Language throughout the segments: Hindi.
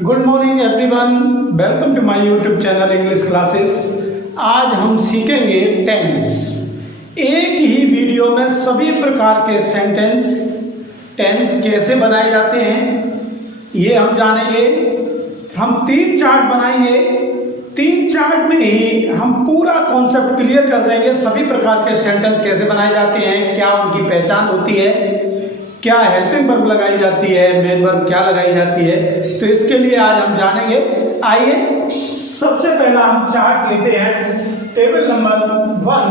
Good morning everyone, welcome to my YouTube channel English classes. आज हम सीखेंगे टेंस। एक ही वीडियो में सभी प्रकार के टेंस कैसे बनाए जाते हैं ये हम जानेंगे। हम 3 चार्ट बनाएंगे। 3 चार्ट में ही हम पूरा कॉन्सेप्ट क्लियर कर देंगे। सभी प्रकार के सेंटेंस कैसे बनाए जाते हैं, क्या उनकी पहचान होती है, क्या हेल्पिंग वर्ब लगाई जाती है, मेन वर्ब क्या लगाई जाती है, तो इसके लिए आज हम जानेंगे। आइए सबसे पहला हम चार्ट लेते हैं। Table number 1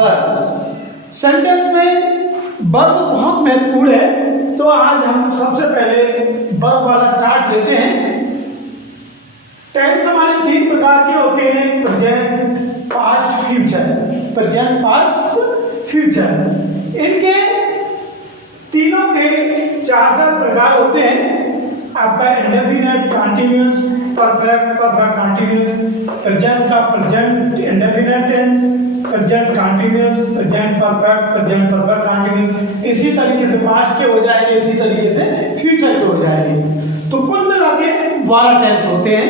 verb. सेंटेंस में वर्ब बहुत महत्वपूर्ण है, तो आज हम सबसे पहले वर्ब वाला चार्ट लेते हैं। टेंस हमारे 3 प्रकार के होते हैं, present, past, future. Present, past, future, इनके तीनों के 4 प्रकार होते हैं। आपका indefinite, continuous, perfect, perfect continuous, present का present indefinite tense, present continuous, present perfect, present perfect continuous. इसी तरीके से पास्ट के हो जाएंगे, इसी तरीके से फ्यूचर के हो जाएंगे। तो कुल मिला के 12 टेंस होते हैं।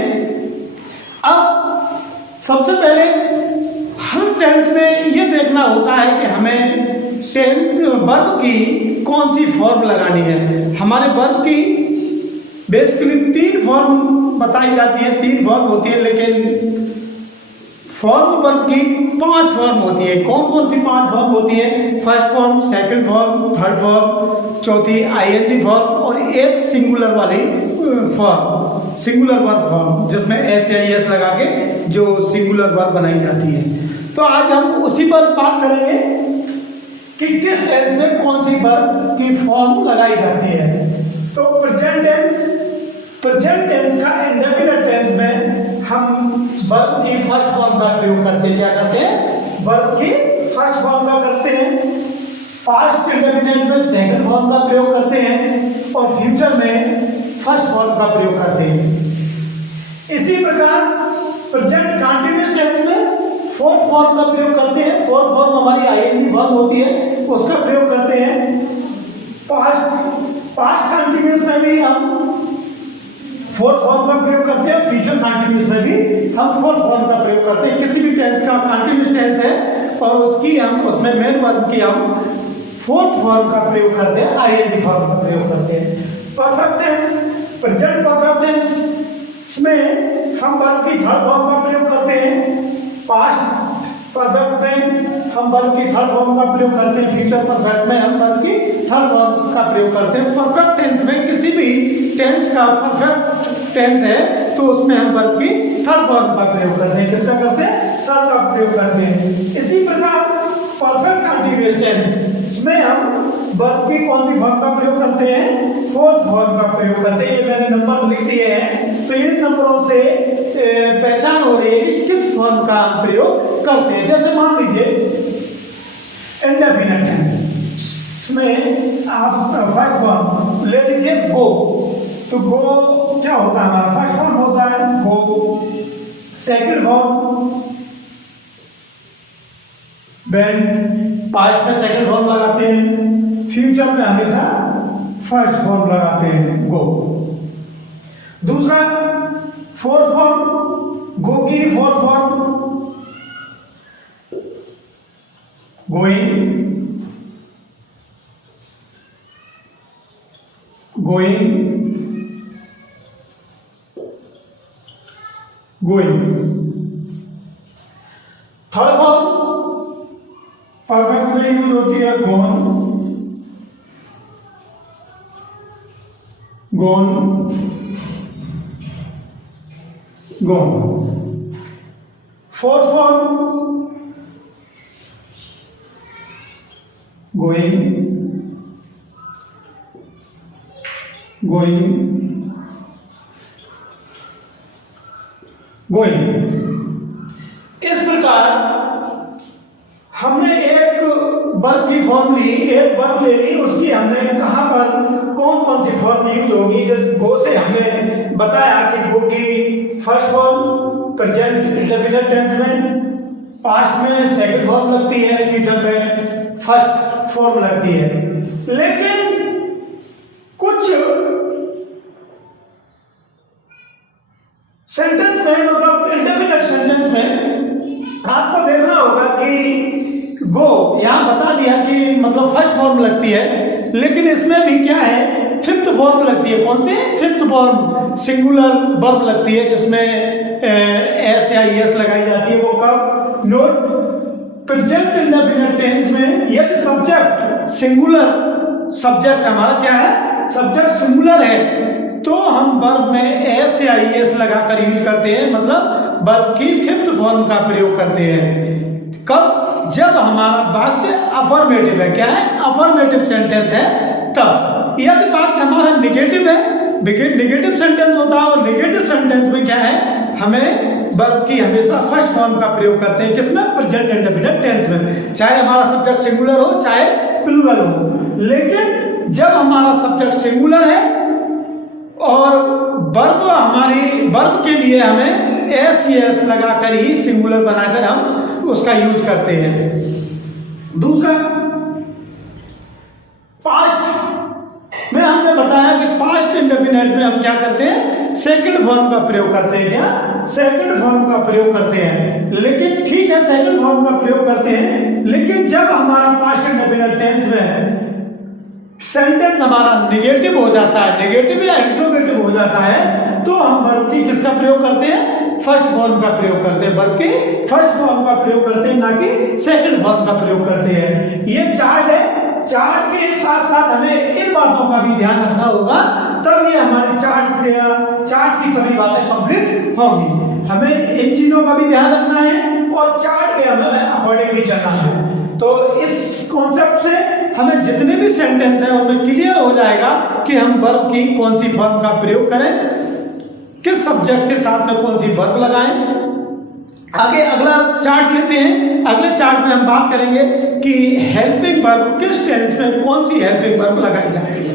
अब सबसे पहले हर टेंस में ये देखना होता है कि हमें वर्ब की कौन सी फॉर्म लगानी है। हमारे वर्ब की बेसिकली 3 फॉर्म बताई जाती है, 3 फॉर्म होती है, लेकिन फॉर्म वर्ब की 5 फॉर्म होती है। कौन कौन सी 5 फॉर्म होती है? First form, second form, third form, चौथी आईएनजी फॉर्म और एक सिंगुलर वाली फॉर्म, सिंगुलर वर्ब फॉर्म, जिसमें एस या एस लगा के जो सिंगुलर वर्ब बनाई जाती है। तो आज हम उसी पर बात करेंगे कि किस टेंस में कौन सी वर्ब की फॉर्म लगाई जाती है। तो प्रेजेंट टेंस का इंडेफिनिट टेंस में हम वर्ब की फर्स्ट फॉर्म का प्रयोग करते हैं। क्या करते हैं? वर्ब की फर्स्ट फॉर्म का करते हैं। पास्ट इंडेफिनिट में सेकंड फॉर्म का प्रयोग करते हैं और फ्यूचर में फर्स्ट फॉर्म का प्रयोग करते हैं। इसी प्रकार प्रेजेंट कंटीन्यूअस टेंस में फोर्थ फॉर्म का प्रयोग करते हैं। फोर्थ फॉर्म हमारी आईएनजी फॉर्म होती है, उसका प्रयोग करते हैं। पास्ट कंटीन्यूअस में भी हम फोर्थ फॉर्म का प्रयोग करते हैं। फ्यूचर कंटीन्यूअस में भी हम फोर्थ फॉर्म का प्रयोग करते हैं। किसी भी टेंस का कंटीन्यूअस टेंस है और उसकी हम उसमें मेन वर्ब की हम फोर्थ फॉर्म का प्रयोग करते हैं, आईएनजी फॉर्म का प्रयोग करते हैं। Perfect tense, present perfect tense में हम वर्ब की थर्ड फॉर्म का प्रयोग करते हैं। पास्ट परफेक्ट में हम वर्ब की थर्ड फॉर्म का प्रयोग करते हैं। फ्यूचर परफेक्ट में हम वर्ब की थर्ड फॉर्म का प्रयोग करते हैं। परफेक्ट टेंस में किसी भी टेंस का परफेक्ट टेंस है तो उसमें हम वर्ब की थर्ड फॉर्म का प्रयोग करते हैं। किसका करते हैं? थर्ड का प्रयोग करते हैं। इसी प्रकार परफेक्ट कंटीन्यूअस टेंस में हम वर्ब की कौन सी फॉर्म का प्रयोग करते हैं? फोर्थ फॉर्म का प्रयोग करते हैं। ये मैंने नंबर लिख दिए हैं, तो इन नंबरों से पहचान हो रही है कि किस फॉर्म का हम प्रयोग करते हैं। जैसे मान लीजिए इंडेफिनिट टेंस, इसमें आप फर्स्ट फॉर्म ले लीजिए गो। तो गो क्या होता है? हमारा फर्स्ट फॉर्म होता है गो। सेकंड फॉर्म वेन, पास्ट में सेकंड फॉर्म लगाते हैं, फ्यूचर में हमेशा फर्स्ट फॉर्म लगाते हैं गो। दूसरा फोर्थ फॉर्म, गो की fourth form going, third form perfect में यूज होती है गोन। Fourth form going. इस प्रकार हमने एक वर्ब की फॉर्म ली, एक वर्ब ले ली, उसकी हमने कहां पर कौन कौन सी फॉर्म यूज होगी। जैसे गो से हमने बताया कि गो की first form present indefinite tense में, पास्ट में सेकंड फॉर्म लगती है, फ्यूचर में फर्स्ट फॉर्म लगती है। लेकिन कुछ सेंटेंस में मतलब इंडेफिनिट सेंटेंस में आपको देखना होगा कि गो यहाँ बता दिया कि मतलब फर्स्ट फॉर्म लगती है, लेकिन इसमें भी क्या है, फिफ्थ फॉर्म लगती है। कौन सी? फिफ्थ फॉर्म सिंगुलर वर्ब लगती है, जिसमें एस या एस लगाई जाती है। वो कब? नोट, प्रेजेंट इंडेफिनिट टेंस में यदि सब्जेक्ट सिंगुलर, सब्जेक्ट हमारा क्या है, सब्जेक्ट सिंगुलर है, तो हम वर्ब में एस या एस लगाकर यूज करते हैं, मतलब वर्ब की फिफ्थ फॉर्म का प्रयोग करते हैं। कब? जब हमारा वाक्य अफर्मेटिव है। क्या है? अफर्मेटिव सेंटेंस है तब। यदि वाक्य हमारा निगेटिव है, निगेटिव सेंटेंस होता है, और निगेटिव सेंटेंस में क्या है, हमें वर्ब की हमेशा फर्स्ट फॉर्म का प्रयोग करते हैं। किसमें? प्रेजेंट इंडेफिनिट टेंस में, चाहे हमारा सब्जेक्ट सिंगुलर हो चाहे प्लूरल हो। लेकिन जब हमारा सब्जेक्ट सिंगुलर है और वर्ब, हमारी वर्ब के लिए हमें एस एस लगाकर ही सिंगुलर बनाकर हम उसका यूज करते हैं। दूसरा, पास्ट में हमने बताया कि पास्ट इंडेफिनिट में हम क्या करते हैं, सेकंड फॉर्म का प्रयोग करते हैं। क्या? सेकंड फॉर्म का प्रयोग करते हैं। लेकिन ठीक है, सेकंड फॉर्म का प्रयोग करते हैं, लेकिन जब हमारा पास्ट इंडेफिनिट टेंस में सेंटेंस हमारा निगेटिव हो जाता है, निगेटिव या इंट्रोगेटिव हो जाता है, तो हम वर्ब की किसका प्रयोग करते हैं, फर्स्ट फॉर्म का प्रयोग करते हैं। वर्ब के फर्स्ट फॉर्म का प्रयोग करते हैं, ना कि सेकंड फॉर्म का प्रयोग करते हैं। ये चार्ट है, चार्ट के साथ साथ हमें इन बातों का भी ध्यान रखना होगा, तब ये हमारे चार्ट की सभी बातें कंप्लीट होंगी। हमें इन चीजों का भी ध्यान रखना है और चार्ट के हमें अकॉर्डिंगली चलना है। तो इस कॉन्सेप्ट से हमें जितने भी सेंटेंस है उनमें क्लियर हो जाएगा कि हम वर्ब की कौन सी फॉर्म का प्रयोग करें, किस सब्जेक्ट के साथ में कौन सी वर्ब लगाएं। आगे अगला चार्ट लेते हैं। अगले चार्ट में हम बात करेंगे कि हेल्पिंग वर्ब किस टेंस में कौन सी हेल्पिंग वर्ब लगाई जाती है।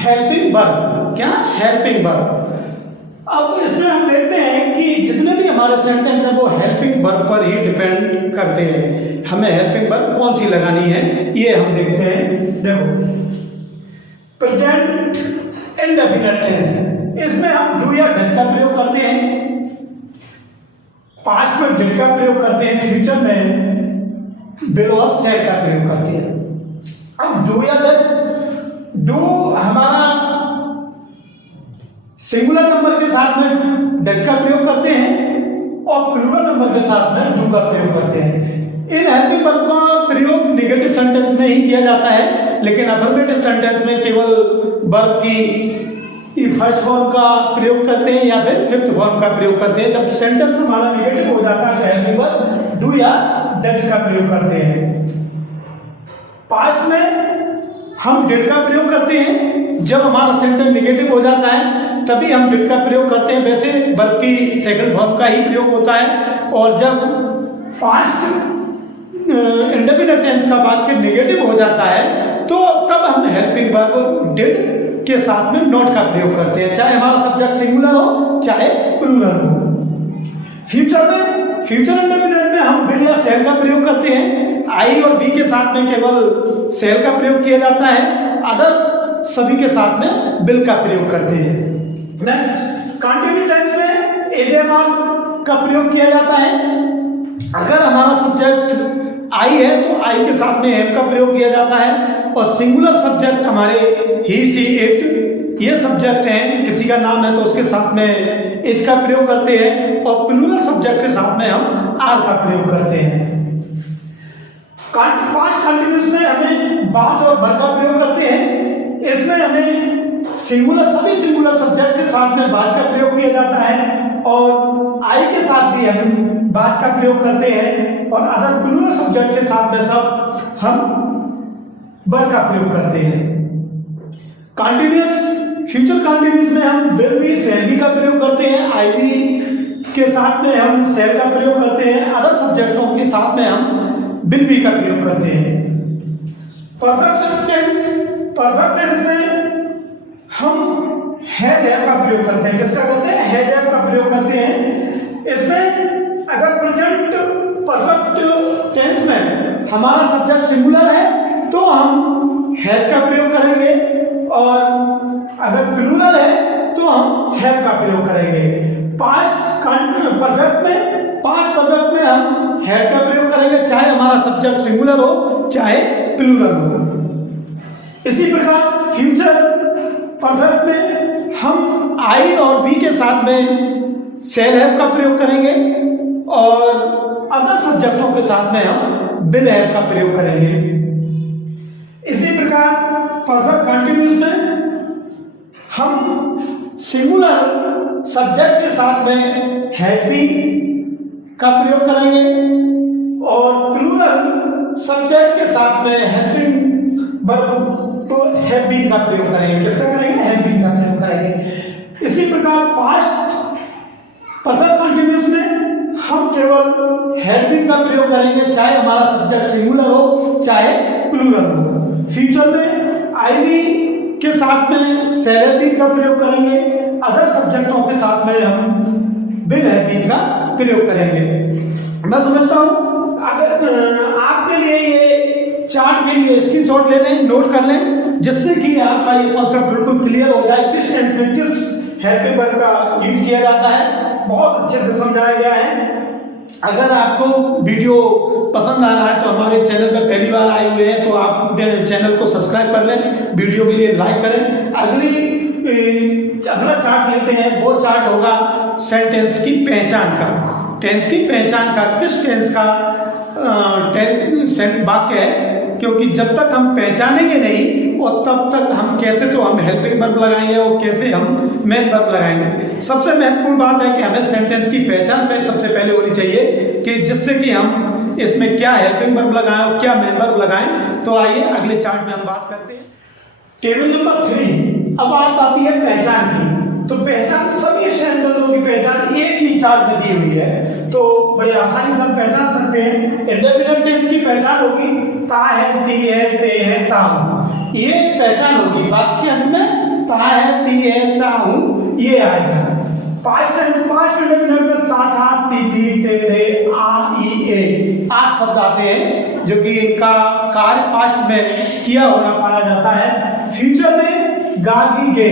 हेल्पिंग वर्ब, क्या? Helping verb. अब इसमें हम देखते हैं कि जितने भी हमारे सेंटेंस हैं वो हेल्पिंग वर्ब पर ही डिपेंड करते हैं। हमें हेल्पिंग वर्ब कौन सी लगानी है ये हम देखते हैं। देखो, प्रेजेंट इंडेफिनिट टेंस, इसमें हम डू या डज का प्रयोग करते हैं, पास्ट में डिड का प्रयोग करते हैं, फ्यूचर में विल और शैल का प्रयोग करते हैं। अब डू या डज, डू हमारा सिंगुलर नंबर के साथ में डज का प्रयोग करते हैं और प्लूरल नंबर के साथ में डू का प्रयोग करते हैं। इन हेल्पिंग वर्ब का प्रयोग निगेटिव सेंटेंस में ही किया जाता है, लेकिन अफर्मेटिव सेंटेंस में केवल वर्ब की फर्स्ट फॉर्म का प्रयोग करते हैं या फिर फिफ्थ फॉर्म का प्रयोग करते हैं। जब सेंटेंस हमारा निगेटिव हो जाता है तो हेल्पिंग वर्ब डू या डज का प्रयोग करते हैं। पास्ट में हम डिड का प्रयोग करते हैं, जब हमारा सेंटेंस निगेटिव हो जाता है तभी हम डिड का प्रयोग करते हैं। वैसे वर्ब की सेकंड फॉर्म का ही प्रयोग होता है। और जब पास्ट इंडेफिनिट टेंस का वाक्य निगेटिव हो जाता है तो तब हम हेल्पिंग वर्ब डिड के साथ में नॉट का प्रयोग करते हैं, चाहे हमारा सब्जेक्ट सिंगुलर हो चाहे प्लूरल हो। फ्यूचर में, फ्यूचर इंडेफिनिट में हम विल या शैल का प्रयोग करते हैं। आई और बी के साथ में केवल शैल का प्रयोग किया जाता है, अदर सभी के साथ में विल का प्रयोग करते हैं। नेक्स्ट, कंटिन्यू टेंस में एज एम आर का प्रयोग किया जाता है। अगर हमारा सब्जेक्ट आई है तो आई के साथ में एम का प्रयोग किया जाता है, और सिंगुलर सब्जेक्ट हमारे ही, सी, इट ये सब्जेक्ट हैं, किसी का नाम है तो उसके साथ में इज का प्रयोग करते हैं, और प्लूरल सब्जेक्ट के साथ में हम आर का प्रयोग करते हैं। पास्ट कंटिन्यूस में हमें बाद और वर का प्रयोग करते हैं। इसमें हमें सिंगुलर, सभी सिंगुलर सब्जेक्ट के साथ में बाद का प्रयोग किया जाता है, और आई के साथ भी हम बाद का प्रयोग करते हैं, और अदर प्लूरल सब्जेक्ट के साथ में सब हम वर का प्रयोग करते हैं। कंटिन्यूस, फ्यूचर कंटिन्यूस में हम विल भी, शैल भी का प्रयोग करते हैं, आई भी के साथ में हम शैल का प्रयोग करते हैं, अदर सब्जेक्टों के साथ में हम विल भी का प्रयोग करते हैं। परफेक्ट टेंस, परफेक्ट टेंस में हम हैज हैव का प्रयोग करते हैं। किसका करते हैं? हैज हैव का प्रयोग करते हैं। इसमें अगर प्रेजेंट परफेक्ट टेंस में हमारा सब्जेक्ट सिंगुलर है तो हम हैज का प्रयोग करेंगे, और अगर प्लूरल है तो हम हैव का प्रयोग करेंगे। पास्ट परफेक्ट में हम हैड का प्रयोग करेंगे, चाहे हमारा सब्जेक्ट सिंगुलर हो चाहे प्लूरल हो। इसी प्रकार फ्यूचर परफेक्ट में हम आई और बी के साथ में शैल हैव का प्रयोग करेंगे और अदर सब्जेक्टों के साथ में हम विल हैव का प्रयोग करेंगे। इसी प्रकार परफेक्ट कंटिन्यूअस में हम सिंगुलर सब्जेक्ट के साथ में हैव बीन का प्रयोग करेंगे और प्लूरल सब्जेक्ट के साथ में हैविंग वर्ब तो हैव बीन का प्रयोग करेंगे। किसका करेंगे? हैव बीन का प्रयोग करेंगे। इसी प्रकार पास्ट परफेक्ट कंटिन्यूअस में हम केवल हैड बीन का प्रयोग करेंगे, चाहे हमारा सब्जेक्ट सिंगुलर हो चाहे प्लूरल हो। फ्यूचर में आई बी के साथ में शैल हैव बीन का प्रयोग करेंगे, अदर सब्जेक्टों के साथ में हम विल हैव बीन का प्रयोग करेंगे। मैं समझता हूं अगर आपके लिए ये चार्ट के लिए स्क्रीनशॉट ले लें, नोट कर लें, जिससे कि आपका ये कॉन्सेप्ट बिल्कुल क्लियर हो जाए किस टेंस में किस हेल्पिंग वर्ब का यूज किया जाता है। बहुत अच्छे से समझाया गया है। अगर आपको वीडियो पसंद आ रहा है तो हमारे चैनल पर पहली बार आए हुए हैं तो आप चैनल को सब्सक्राइब कर लें, वीडियो के लिए लाइक करें। अगला चार्ट लेते हैं, वो चार्ट होगा सेंटेंस की पहचान का। टेंस की पहचान का, किस टेंस का वाक्य है, क्योंकि जब तक हम पहचानेंगे नहीं और तब तक हम कैसे तो हम हेल्पिंग वर्ब लगाएंगे और कैसे हम मेन वर्ब लगाएंगे। सबसे महत्वपूर्ण बात है कि हमें सेंटेंस की पहचान पे सबसे पहले होनी चाहिए कि जिससे कि हम इसमें क्या हेल्पिंग वर्ब लगाएं और क्या मेन वर्ब लगाएं। तो आइए अगले चार्ट में हम बात करते हैं। Table number 3। अब बात आती है पहचान की। तो पहचान सभी सेंटेंसों की पहचान एक ही चार्ट में दी हुई है, तो बड़े आसानी से हम पहचान सकते हैं। इंडेफिनिट टेंस की पहचान होगी ता है, ती है, ते है, ता हूं, ये पहचान होगी। बाकी अंत में ता है, ती है, ता हूं ये आएगा। पास्ट टेंस, पास्ट इंडेफिनिट में ता था, ती थी, ते थे, आ, ई, ए 8 शब्द आते हैं जो कि इनका कार्य पास्ट में किया होना पाया जाता है। फ्यूचर में गा, गी, गे,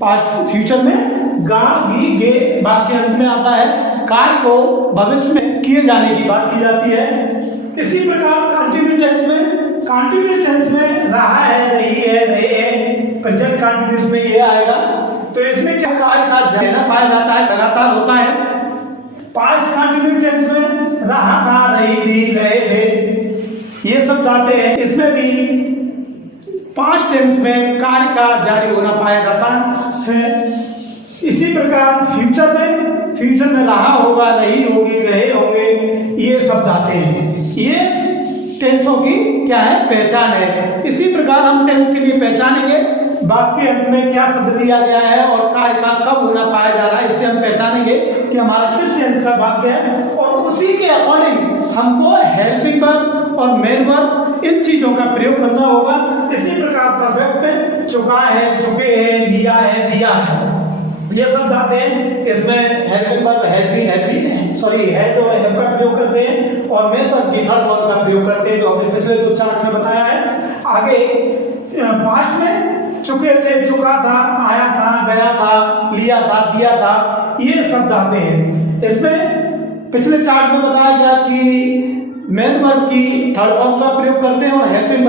पास्ट फ्यूचर में गा, गी, गे वाक्य अंत में आता है। कार्य को भविष्य में किए जाने की बात की जाती है। इसी प्रकार कंटीन्यूअस टेंस में रहा है, रही है, रहे है, प्रेजेंट कंटीन्यूअस में ये आएगा। तो इसमें क्या कार्य का जाना पाया जाता है, लगातार होता है। पास्ट कंटीन्यूअस टेंस में रहा था, रही थी, रहे थे ये सब आते हैं। इसमें भी पास्ट टेंस में कार्य का जारी होना पाया जाता है। इसी प्रकार फ्यूचर में रहा होगा, रही होगी, रहे होंगे ये शब्द आते हैं। ये टेंसों की क्या है? पहचान है। इसी प्रकार हम टेंस के लिए पहचानेंगे वाक्य अंत में क्या शब्द दिया गया है और कार्य का कब होना पाया जा रहा है। इससे हम पहचानेंगे कि हमारा किस टेंस का वाक्य है और उसी के अकॉर्डिंग हमको हेल्पिंग वर्ब और मेन वर्ब इन चीजों का प्रयोग करना होगा। इसी प्रकार परफेक्ट में चुका है, चुके हैं, लिया है, दिया है ये शब्द आते हैं। इसमें helping verb has been has और हैव का प्रयोग करते हैं और मेन वर्ब की थर्ड वर्ब का प्रयोग करते हैं, जो हमने पिछले 2 चार्ट में बताया है। आगे पास्ट में चुके थे, चुका था, आया था, गया था, लिया था, दिया था ये शब्द आते हैं। इसमें पिछले चार्ट में बताया गया कि मेन वर्ब की थर्ड वर्ब का प्रयोग करते हैं और हेल्पिंग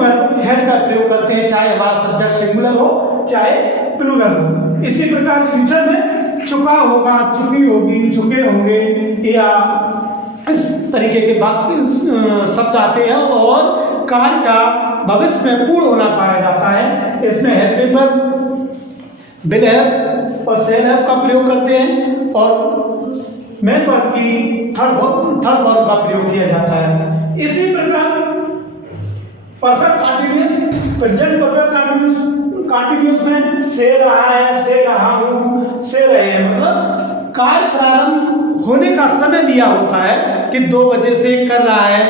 वर्ब हैड का प्रयोग करते हैं, चाहे हमारा सब्जेक्ट सिंगुलर हो चाहे प्लूरल हो। इसी प्रकार फ्यूचर में चुका होगा, चुकी होगी, चुके होंगे या इस तरीके के वाक्य शब्द आते हैं और कार्य का भविष्य में पूर्ण होना पाया जाता है। इसमें हेल्पिंग वर्ब, विल हैव और शैल हैव का प्रयोग करते हैं और मेन वर्ब की थर्ड वर्ब का प्रयोग किया जाता है। इसी प्रकार perfect continuous, present perfect continuous में से रहा है, से रहा हूं, से रहे हैं, मतलब कार्य प्रारंभ होने का समय दिया होता है कि 2 बजे से कर रहा है,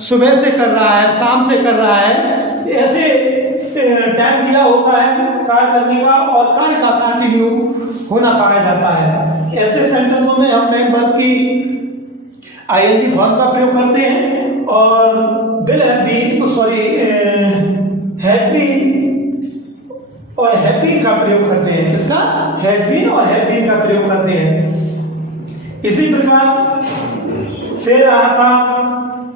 सुबह से कर रहा है, शाम से कर रहा है, ऐसे टाइम दिया होता है कार्य करने का और कार्य का कंटिन्यू होना पाया जाता है। ऐसे सेंटेंसों में हम मेन वर्ब की आईएनजी फॉर्म का प्रयोग करते हैं और will have been, has been और हैव बीन का प्रयोग करते हैं। किसका? हैज बीन और हैव बीन का प्रयोग करते हैं। इसी प्रकार से रहा था,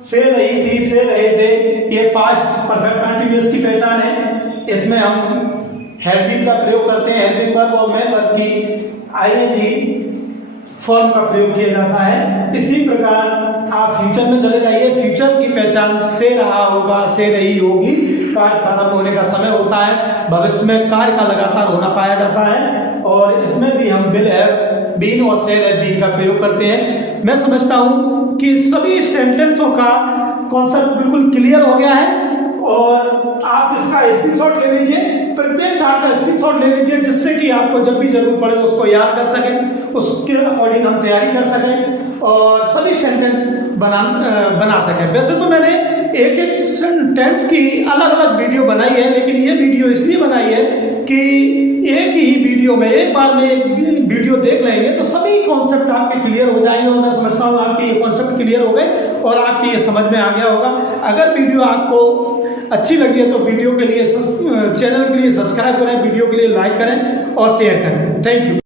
से रही थी, से रहे थे, ये पास्ट परफेक्ट कंटीन्यूअस की पहचान है। इसमें हम हैव बीन का प्रयोग करते हैं, हेल्पिंग वर्ब और मेन वर्ब की आईएनजी फॉर्म का प्रयोग किया जाता है। इसी प्रकार आप फ्यूचर में चले जाइए, फ्यूचर की पहचान से रहा होगा, से रही होगी, कार्य प्रारंभ होने का समय होता है, भविष्य में कार्य का लगातार होना पाया जाता है, और इसमें भी हम विल हैव बीन और शेल हैव बीन का प्रयोग करते हैं। मैं समझता हूं कि सभी सेंटेंसों का कॉन्सेप्ट बिल्कुल क्लियर हो गया है, और आप इसका स्क्रीनशॉट ले लीजिए, प्रत्येक चार्ट का स्क्रीनशॉट ले लीजिए, जिससे कि आपको जब भी जरूरत पड़े उसको याद कर सकें, उसके अकॉर्डिंग हम तैयारी कर सकें और सभी सेंटेंस बना सकें। वैसे तो मैंने एक एक टेंस की अलग अलग वीडियो बनाई है, लेकिन ये वीडियो इसलिए बनाई है कि एक ही वीडियो में एक बार में एक वीडियो देख लेंगे तो सभी कॉन्सेप्ट आपके क्लियर हो जाएंगे, और मैं समझता हूँ आपके ये कॉन्सेप्ट क्लियर हो गए और आपकी ये समझ में आ गया होगा। अगर वीडियो आपको अच्छी लगी है तो वीडियो के लिए चैनल के लिए सब्सक्राइब करें, वीडियो के लिए लाइक करें और शेयर करें। Thank you.